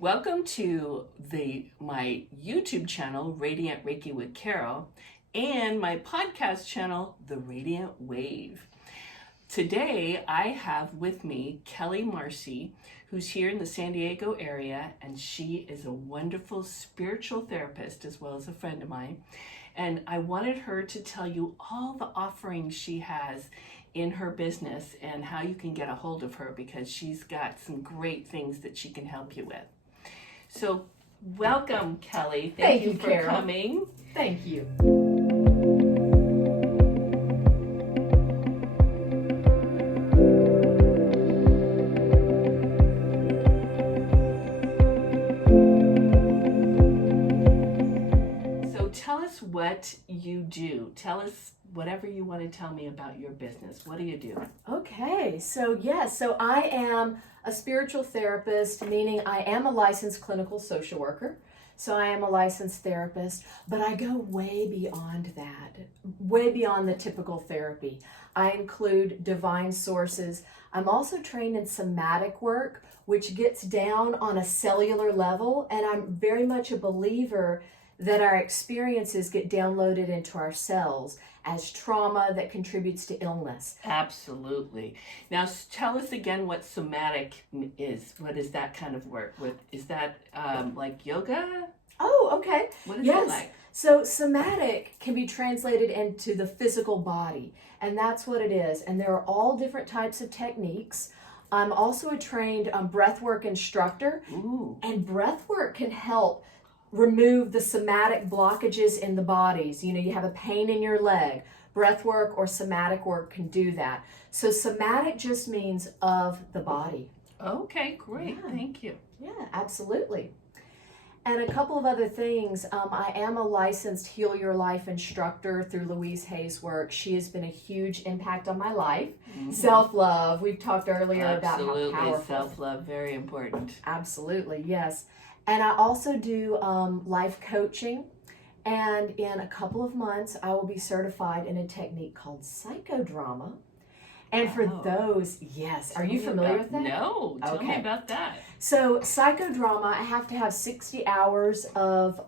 Welcome to my YouTube channel, Radiant Reiki with Carol, and my podcast channel, The Radiant Wave. Today, I have with me Kelly Marcy, who's here in the San Diego area, and she is a wonderful spiritual therapist as well as a friend of mine. And I wanted her to tell you all the offerings she has in her business and how you can get a hold of her, because she's got some great things that she can help you with. So welcome, Kelly. Thank you, for Carol. coming. Thank you. So tell us what you do. Tell us whatever you want to tell me about your business. What do you do? Okay, so I am a spiritual therapist, meaning I am a licensed clinical social worker. So I am a licensed therapist, but I go way beyond that, way beyond the typical therapy. I include divine sources. I'm also trained in somatic work, which gets down on a cellular level, and I'm very much a believer that our experiences get downloaded into our cells as trauma that contributes to illness. Absolutely. Now tell us again what somatic is. What is that kind of work? Is that like yoga? Oh, okay. What is it like? So somatic can be translated into the physical body, and that's what it is. And there are all different types of techniques. I'm also a trained breathwork instructor. Ooh. And breathwork can help remove the somatic blockages in the bodies. You know, you have a pain in your leg. Breathwork or somatic work can do that. So somatic just means of the body. Okay, great. Yeah. Thank you. Yeah, absolutely. And a couple of other things. I am a licensed Heal Your Life instructor through Louise Hay's work. She has been a huge impact on my life. Mm-hmm. Self-love. We've talked earlier about how powerful. Self-love, very important. Absolutely, yes. And I also do life coaching. And in a couple of months, I will be certified in a technique called psychodrama. And for those, yes. Are you familiar with that? No. Tell me about that. So psychodrama, I have to have 60 hours of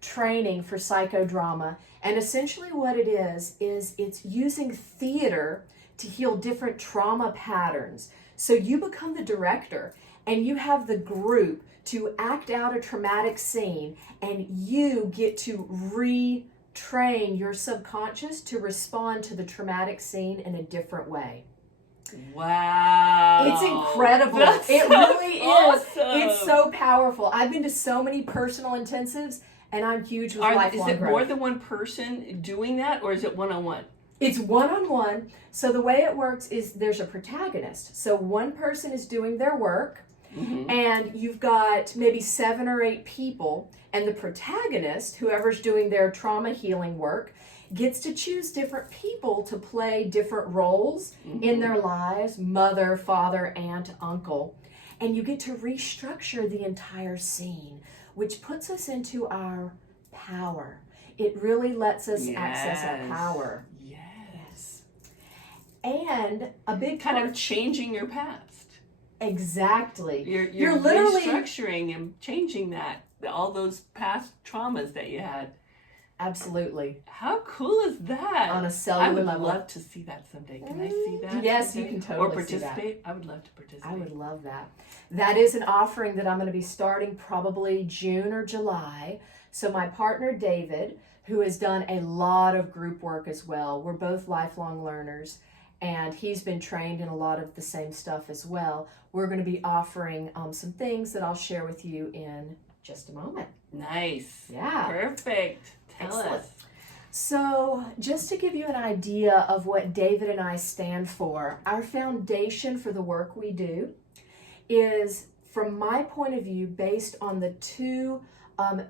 training for psychodrama. And essentially what it is it's using theater to heal different trauma patterns. So you become the director and you have the group to act out a traumatic scene, and you get to retrain your subconscious to respond to the traumatic scene in a different way. Wow. It's incredible. It really is. It's so powerful. I've been to so many personal intensives, and I'm huge with lifelong Is it growth. more than one person doing that, or is it one-on-one? It's one-on-one. So the way it works is there's a protagonist. So one person is doing their work, Mm-hmm. and you've got maybe 7 or 8 people, and the protagonist, whoever's doing their trauma healing work, gets to choose different people to play different roles in their lives: mother, father, aunt, uncle. And you get to restructure the entire scene, which puts us into our power. It really lets us access our power. Yes. And a big Kind part of changing your past. Exactly. You're literally restructuring and changing all those past traumas that you had. Absolutely. How cool is that? On a cellular level. I would love to see that someday. Can I see that? Yes, someday? you can totally Or participate? see that. I would love to participate. I would love that. That is an offering that I'm going to be starting probably June or July. So my partner David, who has done a lot of group work as well, we're both lifelong learners, and he's been trained in a lot of the same stuff as well. We're going to be offering some things that I'll share with you in just a moment. Nice. Yeah. Perfect. Tell Excellent. us. So just to give you an idea of what David and I stand for, our foundation for the work we do is, from my point of view, based on the two,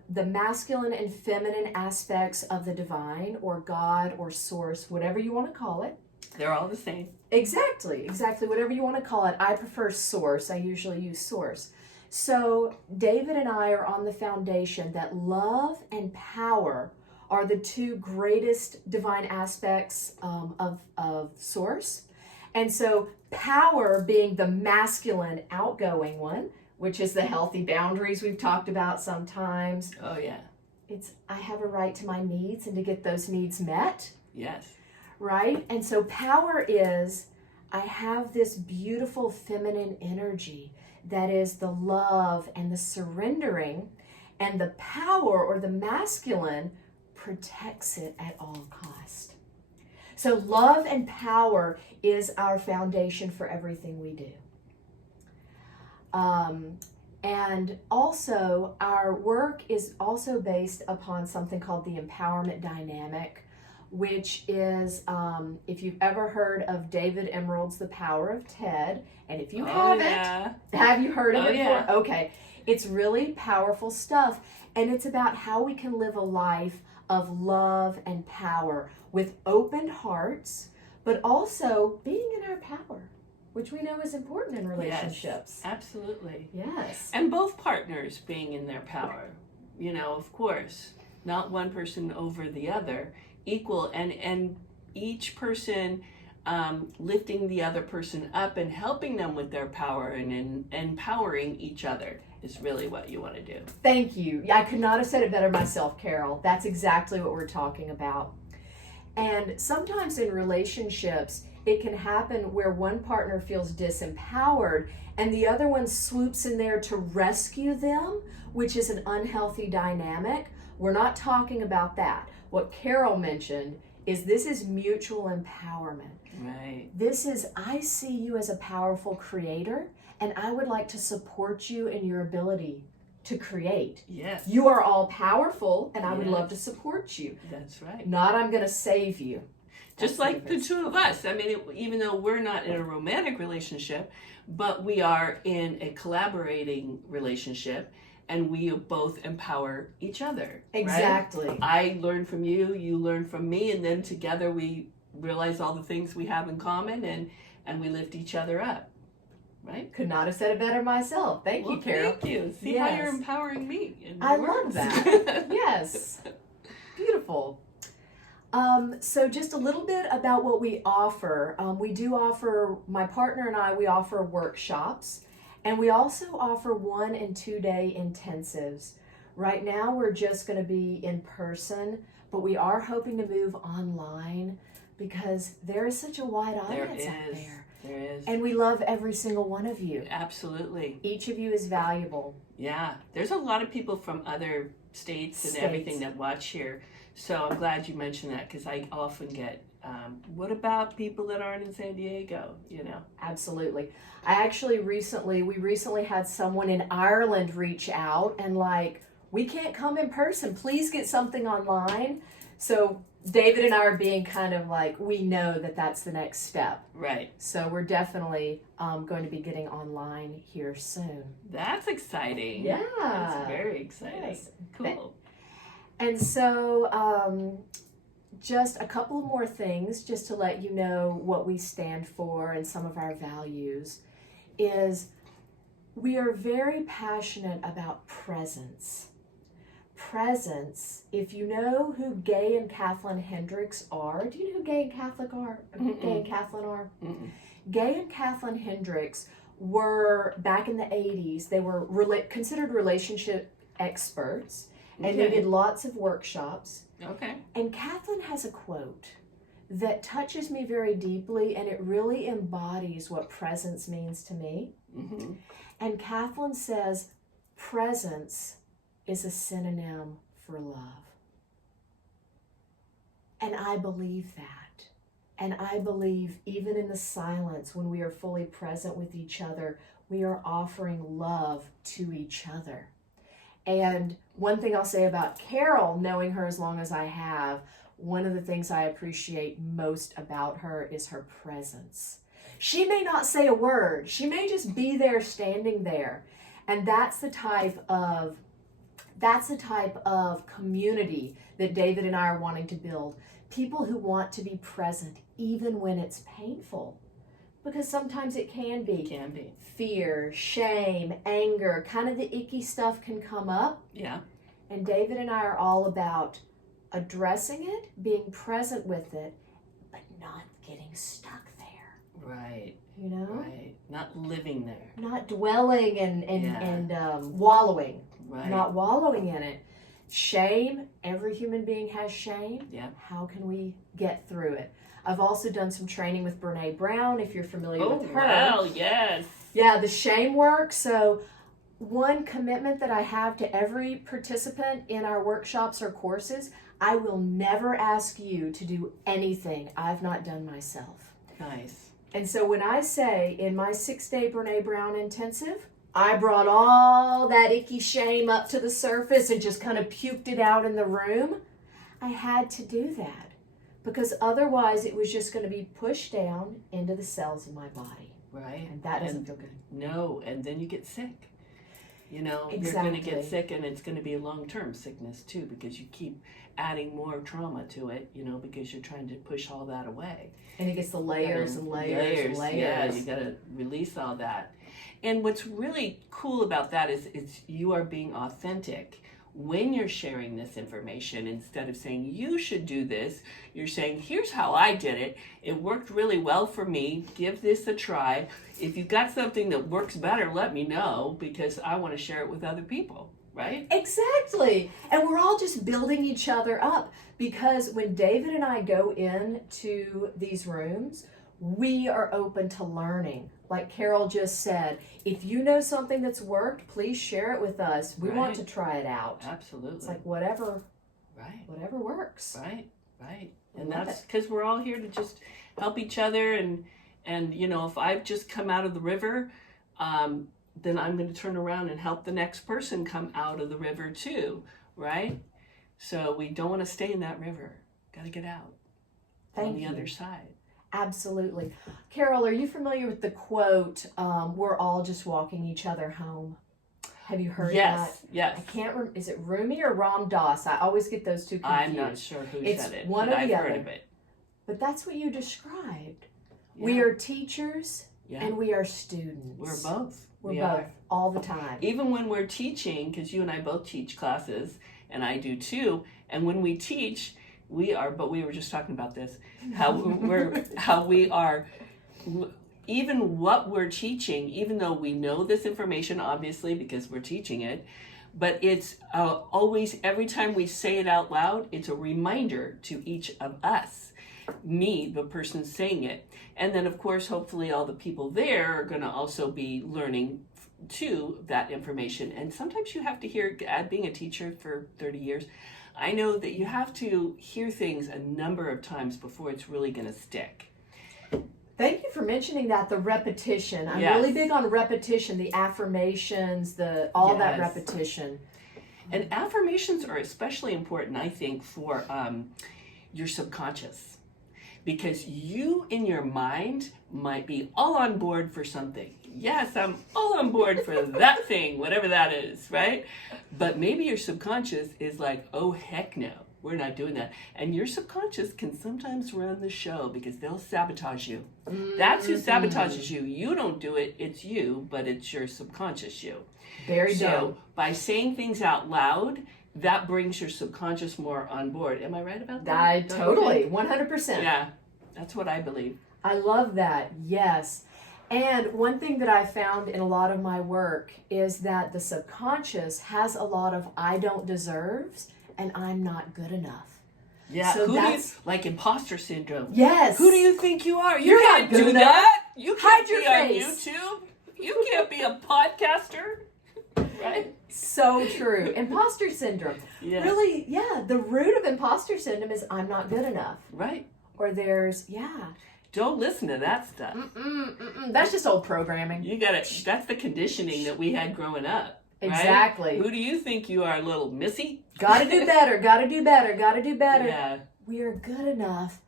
the masculine and feminine aspects of the divine, or God, or source, whatever you want to call it. They're all the same. Exactly. Whatever you want to call it. I prefer source. I usually use source. So David and I are on the foundation that love and power are the two greatest divine aspects of source. And so power being the masculine, outgoing one, which is the healthy boundaries we've talked about sometimes. Oh, yeah. It's I have a right to my needs and to get those needs met. Yes. Right? And so power is I have this beautiful feminine energy that is the love and the surrendering, and the power or the masculine protects it at all cost. So love and power is our foundation for everything we do. And also our work is also based upon something called the empowerment dynamic, which is, if you've ever heard of David Emerald's The Power of Ted, and if you haven't, have you heard of it before? Okay. It's really powerful stuff, and it's about how we can live a life of love and power with open hearts, but also being in our power, which we know is important in relationships. Yes, absolutely. Yes. And both partners being in their power, of course, not one person over the other, equal, and each person lifting the other person up and helping them with their power and empowering each other is really what you want to do. Thank you. I could not have said it better myself, Carol. That's exactly what we're talking about. And sometimes in relationships, it can happen where one partner feels disempowered and the other one swoops in there to rescue them, which is an unhealthy dynamic. We're not talking about that. What Carol mentioned is this is mutual empowerment. Right. This is, I see you as a powerful creator, and I would like to support you in your ability to create. Yes. You are all powerful, and I would love to support you. That's right. Not I'm going to save you. Just like the two of us. I mean, even though we're not in a romantic relationship, but we are in a collaborating relationship, and we both empower each other. Exactly. Right? I learn from you, you learn from me, and then together we realize all the things we have in common, and we lift each other up. Right? Could not have said it better myself. Thank you, Carol. Thank you. See how you're empowering me. I love that. Yes. Beautiful. So just a little bit about what we offer. We do offer, my partner and I, we offer workshops, and we also offer 1 and 2 day intensives. Right now we're just going to be in person, but we are hoping to move online because there is such a wide audience out there. There is. And we love every single one of you. Absolutely. Each of you is valuable. Yeah. There's a lot of people from other states and everything that watch here. So I'm glad you mentioned that, because I often get, what about people that aren't in San Diego, Absolutely. We recently had someone in Ireland reach out and we can't come in person. Please get something online. So David and I are being kind of we know that that's the next step. Right. So we're definitely going to be getting online here soon. That's exciting. Yeah. That's very exciting. Yes. Cool. And so just a couple of more things just to let you know what we stand for and some of our values is we are very passionate about presence. Presence, if you know who Gay and Kathleen Hendricks are, do you know who Gay and Kathleen are? Gay and Kathleen are? Gay and Kathleen Hendricks were, back in the 80s, they were considered relationship experts, and they did lots of workshops. Okay. And Kathleen has a quote that touches me very deeply, and it really embodies what presence means to me. Mm-hmm. And Kathleen says, presence is a synonym for love. And I believe that. And I believe even in the silence, when we are fully present with each other, we are offering love to each other. And one thing I'll say about Carol, knowing her as long as I have, one of the things I appreciate most about her is her presence. She may not say a word. She may just be there, standing there. And that's the type of community that David and I are wanting to build. People who want to be present even when it's painful. Because sometimes it can be. Fear, shame, anger, kind of the icky stuff can come up. Yeah. And David and I are all about addressing it, being present with it, but not getting stuck there. Right. You know? Right. Not living there. Not dwelling and wallowing. Right. Not wallowing in it. Shame, every human being has shame. Yeah. How can we get through it? I've also done some training with Brene Brown, if you're familiar with her. Well, yes. Yeah, the shame work. So one commitment that I have to every participant in our workshops or courses, I will never ask you to do anything I've not done myself. Nice. And so when I say in my 6-day Brene Brown intensive, I brought all that icky shame up to the surface and just kind of puked it out in the room, I had to do that because otherwise it was just going to be pushed down into the cells of my body. Right. And that doesn't feel good. No, and then you get sick. You know, Exactly. You're going to get sick, and it's going to be a long-term sickness too because you keep adding more trauma to it, you know, because you're trying to push all that away. And it gets the layers and layers and layers. Yeah, you got to release all that. And what's really cool about that is you are being authentic when you're sharing this information. Instead of saying you should do this, you're saying here's how I did it. It worked really well for me. Give this a try. If you've got something that works better, let me know because I want to share it with other people, right? Exactly. And we're all just building each other up because when David and I go into these rooms, we are open to learning. Like Carol just said, if you know something that's worked, please share it with us. We want to try it out. Absolutely. It's like whatever works. Right. And that's because we're all here to just help each other. And you know, if I've just come out of the river, then I'm going to turn around and help the next person come out of the river too, right? So we don't want to stay in that river. Got to get out on the other side. Absolutely. Carol, are you familiar with the quote, we're all just walking each other home? Have you heard that? Yes. I can't remember. Is it Rumi or Ram Dass? I always get those two confused. I'm not sure who said it, one but or the I've other. heard of it. But that's what you described. Yeah. We are teachers and we are students. We're both. We're both all the time. Even when we're teaching, because you and I both teach classes, and I do too, and when we teach, we were just talking about this, how we are, even what we're teaching, even though we know this information, obviously, because we're teaching it, but it's always, every time we say it out loud, it's a reminder to each of us, me, the person saying it. And then, of course, hopefully all the people there are going to also be learning too that information. And sometimes you have to hear, being a teacher for 30 years, I know that you have to hear things a number of times before it's really going to stick. Thank you for mentioning that, the repetition. I'm really big on repetition, the affirmations, all that repetition. And affirmations are especially important, I think, for your subconscious. Because you, in your mind, might be all on board for something. Yes, I'm all on board for that thing, whatever that is, right? But maybe your subconscious is like, oh, heck no, we're not doing that. And your subconscious can sometimes run the show because they'll sabotage you. That's who sabotages you. You don't do it, it's you, but it's your subconscious you. Very so dope. By saying things out loud, that brings your subconscious more on board. Am I right about that? Totally, 100%. Yeah, that's what I believe. I love that, yes. And one thing that I found in a lot of my work is that the subconscious has a lot of I don't deserves and I'm not good enough. Yeah, so like imposter syndrome. Yes. Who do you think you are? You're can't not good do enough. that. You can't Hide your be on face. YouTube. You can't be a podcaster. Right? So true. Imposter syndrome. Yeah. Really, the root of imposter syndrome is I'm not good enough. Right. Or there's, Don't listen to that stuff. That's just old programming. You got it. That's the conditioning that we had growing up. Right? Exactly. Who do you think you are, little missy? Gotta do better, gotta do better, gotta do better. Yeah. We are good enough.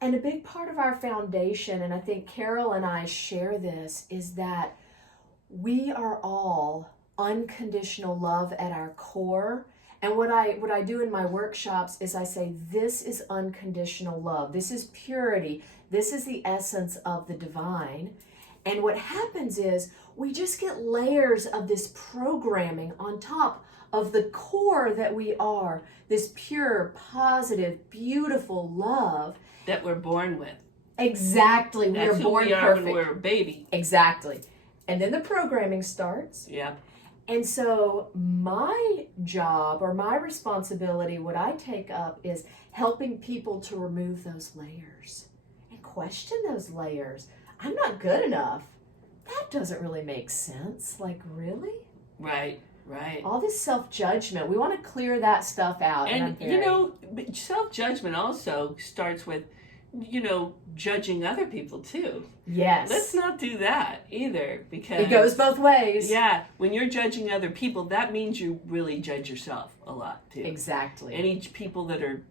And a big part of our foundation, and I think Carol and I share this, is that we are all unconditional love at our core. And what I do in my workshops is I say, this is unconditional love. This is purity. This is the essence of the divine. And what happens is we just get layers of this programming on top of the core that we are, this pure, positive, beautiful love. That we're born with. Exactly. We That's are who born we are perfect. when we're a baby. Exactly. And then the programming starts. Yeah. And so my job or my responsibility, what I take up is helping people to remove those layers and question those layers. I'm not good enough. That doesn't really make sense. Like, really? Right. Right. All this self-judgment, we want to clear that stuff out. And, self-judgment also starts with, judging other people too. Yes. Let's not do that either, because it goes both ways. Yeah, when you're judging other people, that means you really judge yourself a lot too. Exactly. Any people that are,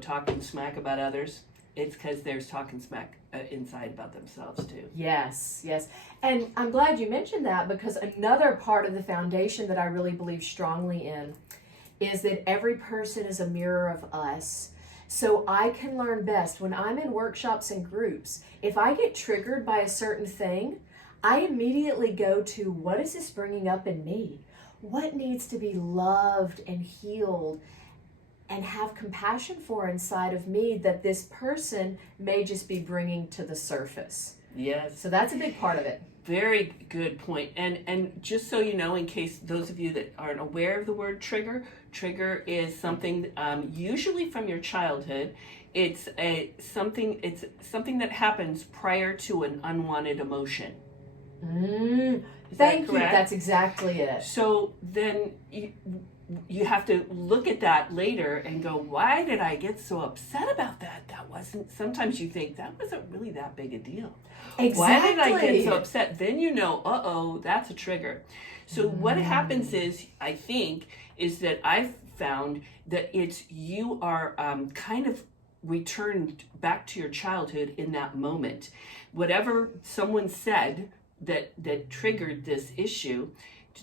talking smack about others, it's because they're talking smack inside about themselves too. Yes, yes. And I'm glad you mentioned that, because another part of the foundation that I really believe strongly in is that every person is a mirror of us. So I can learn best when I'm in workshops and groups. If I get triggered by a certain thing, I immediately go to, what is this bringing up in me? What needs to be loved and healed and have compassion for inside of me that this person may just be bringing to the surface? Yes. So that's a big part of it. Very good point. And just so you know, in case those of you that aren't aware of the word trigger is something usually from your childhood. It's something that happens prior to an unwanted emotion. Thank you. That's exactly it. So then you have to look at that later and go, why did I get so upset about that? Sometimes you think that wasn't really that big a deal. Exactly. Why did I get so upset? Then that's a trigger. So what happens is, I think, is that I've found that you are kind of returned back to your childhood in that moment. Whatever someone said that triggered this issue,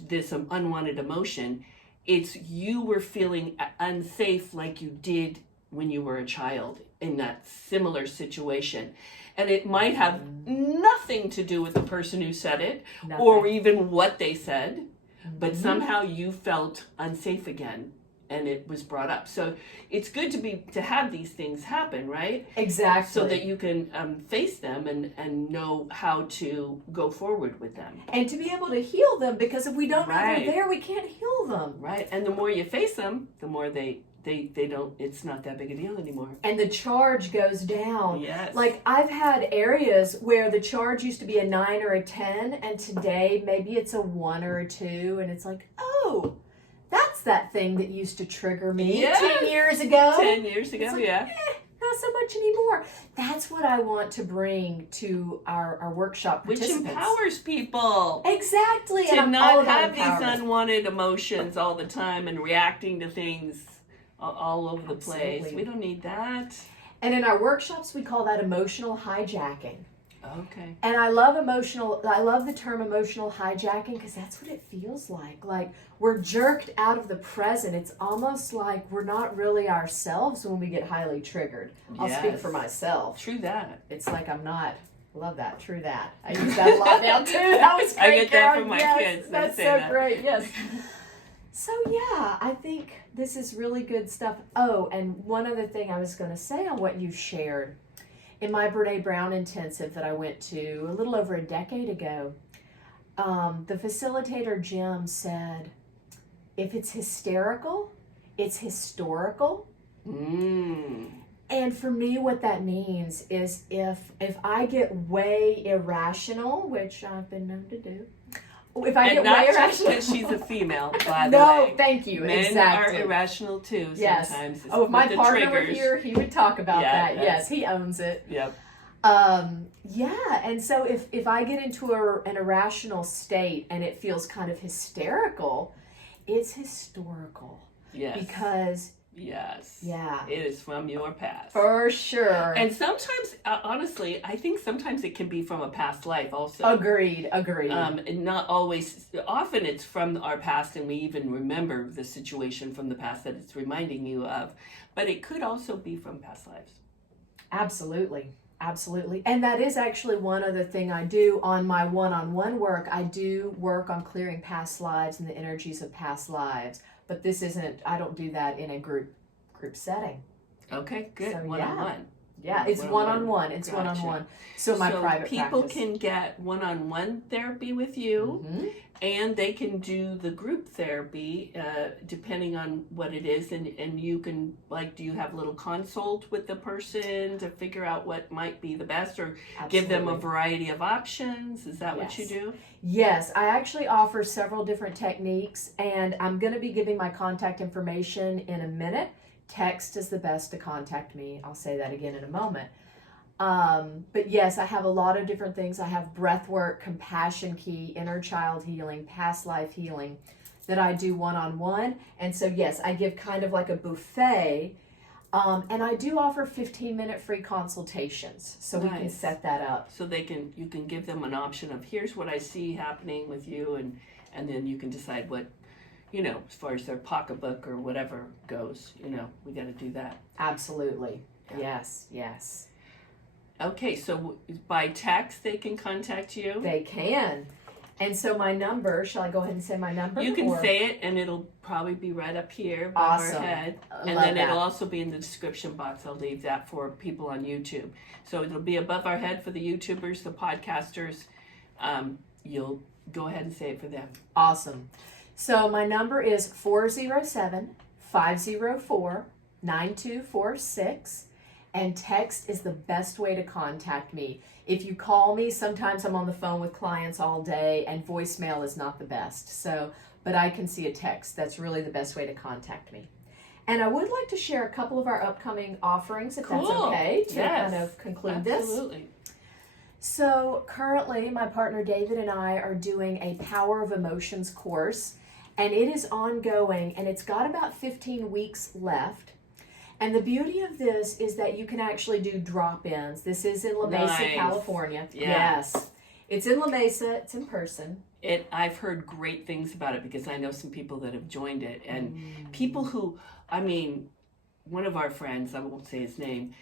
this unwanted emotion, it's you were feeling unsafe like you did when you were a child in that similar situation. And it might have nothing to do with the person who said it or even what they said, but somehow you felt unsafe again and it was brought up. So it's good to have these things happen, right? Exactly. So that you can face them and know how to go forward with them. And to be able to heal them, because if we don't know they're there, we can't heal them. Right. And the more you face them, the more they don't, it's not that big a deal anymore. And the charge goes down. Yes. Like, I've had areas where the charge used to be a 9 or a 10, and today maybe it's a 1 or a 2, and it's like, oh, that's that thing that used to trigger me 10 years ago. 10 years ago, like, not so much anymore. That's what I want to bring to our workshop participants. Which empowers people. Exactly. To and not have these unwanted emotions all the time and reacting to things all over the place. We don't need that. And in our workshops, we call that emotional hijacking. Okay. And I love the term emotional hijacking, because that's what it feels like. Like, we're jerked out of the present. It's almost like we're not really ourselves when we get highly triggered. I'll speak for myself. True that. It's like I'm not. Love that. True that. I use that a lot now too. That was great. I get that from my kids. That's so great. Yes. So yeah, I think this is really good stuff. Oh, and one other thing I was going to say on what you shared. In my Brene Brown intensive that I went to a little over a decade ago, the facilitator, Jim, said, if it's hysterical, it's historical. And for me, what that means is if I get way irrational, which I've been known to do, if I get way irrational, because she's a female, by the way. No, thank you. Men exactly. are irrational too. Yes. Sometimes. If my partner were here, he would talk about that. Yes, he owns it. Yep. Yeah, and so if I get into an irrational state and it feels kind of hysterical, it's historical. Yes. Because yes. Yeah. It is from your past. For sure. And sometimes, honestly, I think sometimes it can be from a past life also. Agreed. And not always, often it's from our past and we even remember the situation from the past that it's reminding you of. But it could also be from past lives. Absolutely. And that is actually one other thing I do on my one-on-one work. I do work on clearing past lives and the energies of past lives. But I don't do that in a group setting. Okay, good. So, one-on-one. Yeah, it's one-on-one. It's Gotcha. one-on-one. So my private people practice. can get one-on-one therapy with you, and they can do the group therapy depending on what it is. And you can, like, do you have a little consult with the person to figure out what might be the best, or give them a variety of options? Is that what you do? Yes, I actually offer several different techniques, and I'm going to be giving my contact information in a minute. Text is the best to contact me. I'll say that again in a moment. But yes, I have a lot of different things. I have breath work, compassion key, inner child healing, past life healing that I do one-on-one. And so yes, I give kind of like a buffet. And I do offer 15-minute free consultations. So we can set that up. So you can give them an option of, here's what I see happening with you, and then you can decide what, as far as their pocketbook or whatever goes, we got to do that. Absolutely. Yeah. Yes. Okay, so by text they can contact you? They can. And so my number, shall I go ahead and say my number? You can say it, and it'll probably be right up here above our head. And then it'll also be in the description box. I'll leave that for people on YouTube. So it'll be above our head for the YouTubers, the podcasters. You'll go ahead and say it for them. Awesome. So my number is 407-504-9246, and text is the best way to contact me. If you call me, sometimes I'm on the phone with clients all day, and voicemail is not the best. But I can see a text. That's really the best way to contact me. And I would like to share a couple of our upcoming offerings, if that's okay, to kind of conclude this. Absolutely. So currently, my partner David and I are doing a Power of Emotions course, and it is ongoing, and it's got about 15 weeks left. And the beauty of this is that you can actually do drop-ins. This is in La Mesa, California. Yeah. Yes. It's in La Mesa. It's in person. I've heard great things about it because I know some people that have joined it. And people who, one of our friends, I won't say his name,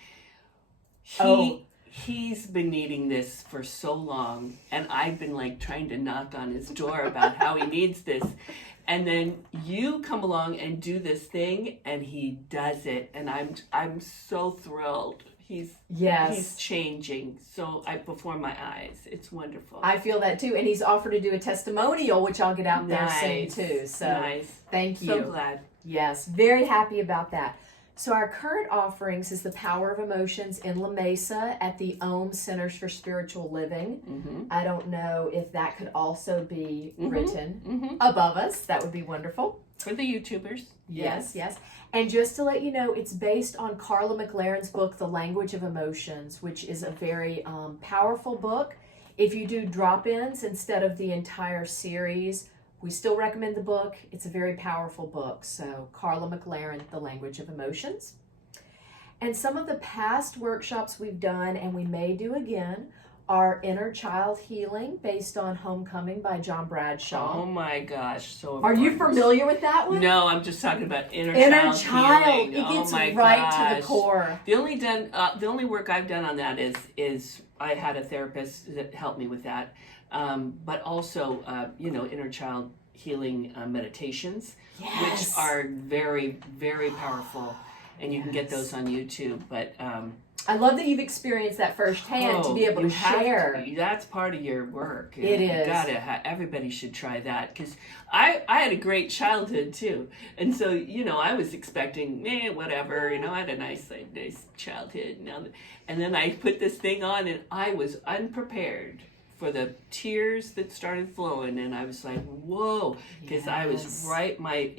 he's been needing this for so long. And I've been trying to knock on his door about how he needs this. And then you come along and do this thing, and he does it, and I'm so thrilled. He's changing so before my eyes. It's wonderful. I feel that too, and he's offered to do a testimonial, which I'll get out there soon too. So thank you. So glad. Yes, very happy about that. So our current offerings is the Power of Emotions in La Mesa at the Ohm Centers for Spiritual Living. I don't know if that could also be written above us. That would be wonderful. For the YouTubers. Yes. And just to let you know, it's based on Carla McLaren's book, The Language of Emotions, which is a very powerful book. If you do drop-ins instead of the entire series, we still recommend the book. It's a very powerful book. So Carla McLaren, The Language of Emotions. And some of the past workshops we've done, and we may do again, are Inner Child Healing, based on Homecoming by John Bradshaw. Oh my gosh, so important. Are you familiar with that one? No, I'm just talking about Inner Child Healing. It gets right to the core. The only work I've done on that is I had a therapist that helped me with that. But also, inner child healing meditations, which are very, very powerful, and you can get those on YouTube. But I love that you've experienced that firsthand to be able to share. That's part of your work. It is. Everybody should try that, because I had a great childhood too, and so I was expecting whatever. I had a nice childhood, and then I put this thing on, and I was unprepared for the tears that started flowing, and I was like, whoa, because I was right, my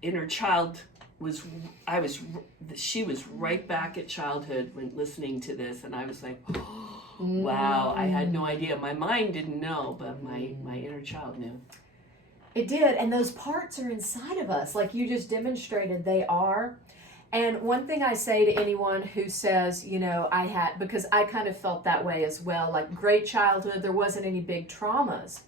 inner child she was right back at childhood when listening to this, and I was like, wow, I had no idea. My mind didn't know, but my inner child knew. It did, and those parts are inside of us, like you just demonstrated they are. And one thing I say to anyone who says, because I kind of felt that way as well, like great childhood, there wasn't any big traumas.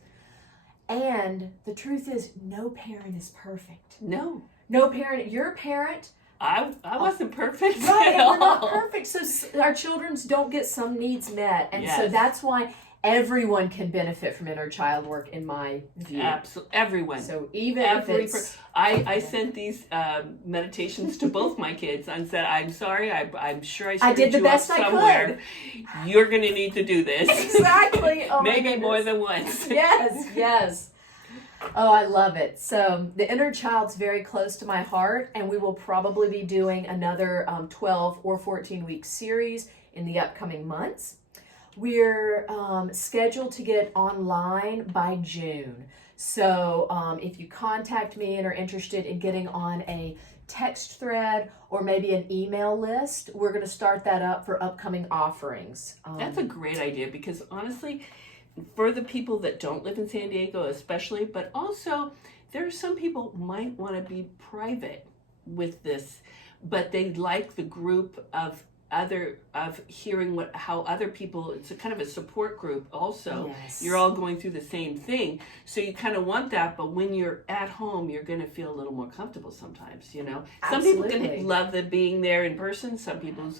And the truth is, no parent is perfect. No parent. Your parent. I wasn't perfect. Right, and we're not perfect. So our children don't get some needs met. And so that's why everyone can benefit from inner child work in my view. Absolutely, everyone. So even if it's... I sent these meditations to both my kids and said, I'm sorry, I'm sure I screwed did the you best up I somewhere. You're going to need to do this. Exactly. Oh, maybe more than once. Yes. Oh, I love it. So the inner child's very close to my heart, and we will probably be doing another 12 or 14-week series in the upcoming months. We're scheduled to get online by June. So if you contact me and are interested in getting on a text thread or maybe an email list, we're going to start that up for upcoming offerings. That's a great idea, because honestly, for the people that don't live in San Diego especially, but also there are some people who might want to be private with this, but they like the group of hearing how other people, it's a kind of a support group also. Yes. You're all going through the same thing, so you kind of want that, but when you're at home you're going to feel a little more comfortable sometimes, you know. Some people can love the being there in person, some people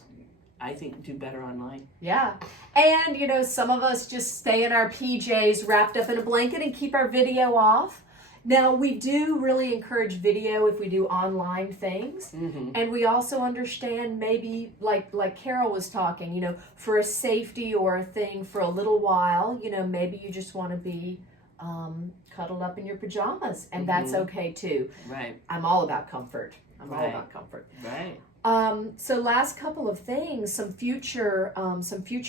I think do better online. Yeah. And you know, some of us just stay in our PJs wrapped up in a blanket and keep our video off. Now, we do really encourage video if we do online things. Mm-hmm. And we also understand maybe, like Carol was talking, you know, for a safety or a thing for a little while, you know, maybe you just want to be cuddled up in your pajamas. And that's okay too. Right. I'm all about comfort. Right. So last couple of things, some future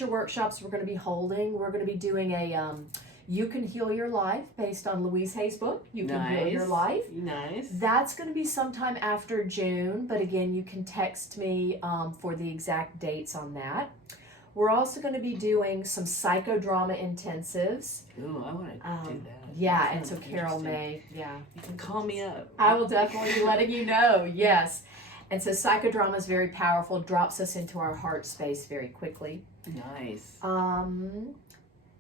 workshops we're going to be holding. We're going to be doing a... You Can Heal Your Life, based on Louise Hay's book, You Can Heal Your Life. Nice. That's going to be sometime after June, but again, you can text me for the exact dates on that. We're also going to be doing some psychodrama intensives. Ooh, I want to do that. Yeah, and so Carol may, You can call me up. I will definitely be letting you know, yes. And so psychodrama is very powerful, drops us into our heart space very quickly. Nice.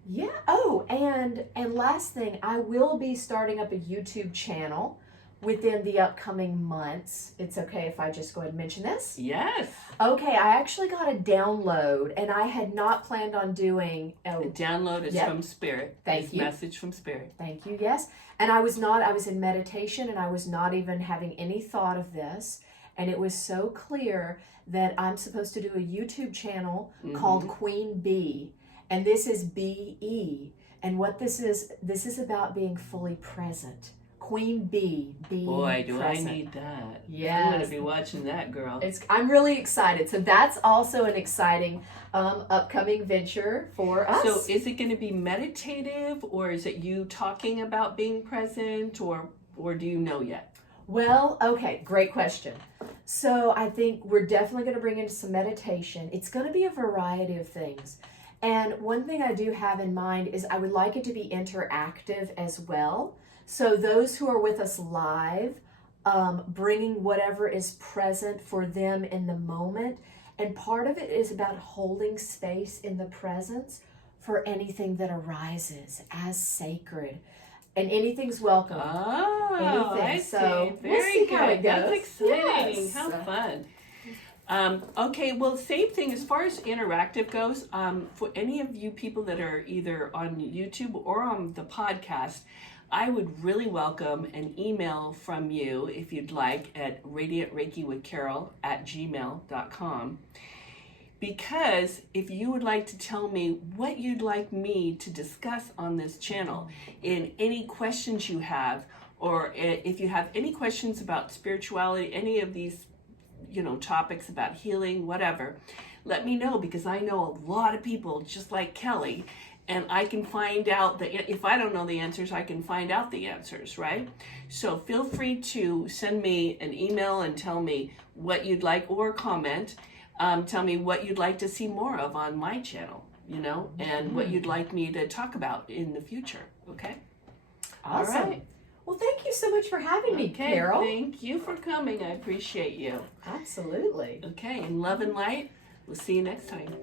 Yeah. Oh, and last thing, I will be starting up a YouTube channel within the upcoming months. It's okay if I just go ahead and mention this? Yes. Okay, I actually got a download, and I had not planned on doing... The download is from Spirit. Thank you. Message from Spirit. Thank you, yes. And I was in meditation, and I was not even having any thought of this. And it was so clear that I'm supposed to do a YouTube channel called Queen Bee. And this is B-E. And what this is about being fully present. Queen Bee, being Boy, do present. I need that. Yes. I'm going to be watching that, girl. I'm really excited. So that's also an exciting upcoming venture for us. So is it going to be meditative, or is it you talking about being present, or do you know yet? Well, okay, great question. So I think we're definitely going to bring in some meditation. It's going to be a variety of things. And one thing I do have in mind is I would like it to be interactive as well. So those who are with us live, bringing whatever is present for them in the moment. And part of it is about holding space in the presence for anything that arises as sacred. And anything's welcome. Oh, anything. I see. So Very we'll see good. how it goes. That's exciting. Yes. How fun. Okay, well, same thing as far as interactive goes. For any of you people that are either on YouTube or on the podcast, I would really welcome an email from you, if you'd like, at radiantreikiwithcarol@gmail.com. Because if you would like to tell me what you'd like me to discuss on this channel, in any questions you have, or if you have any questions about spirituality, any of these topics about healing, whatever, let me know, because I know a lot of people just like Kelly, and I can find out if I don't know the answers, I can find out the answers, right? So feel free to send me an email and tell me what you'd like, or comment. Tell me what you'd like to see more of on my channel, and what you'd like me to talk about in the future, okay? Awesome. All right. Well, thank you so much for having me, Carol. Thank you for coming. I appreciate you. Absolutely. Okay, and love and light. We'll see you next time.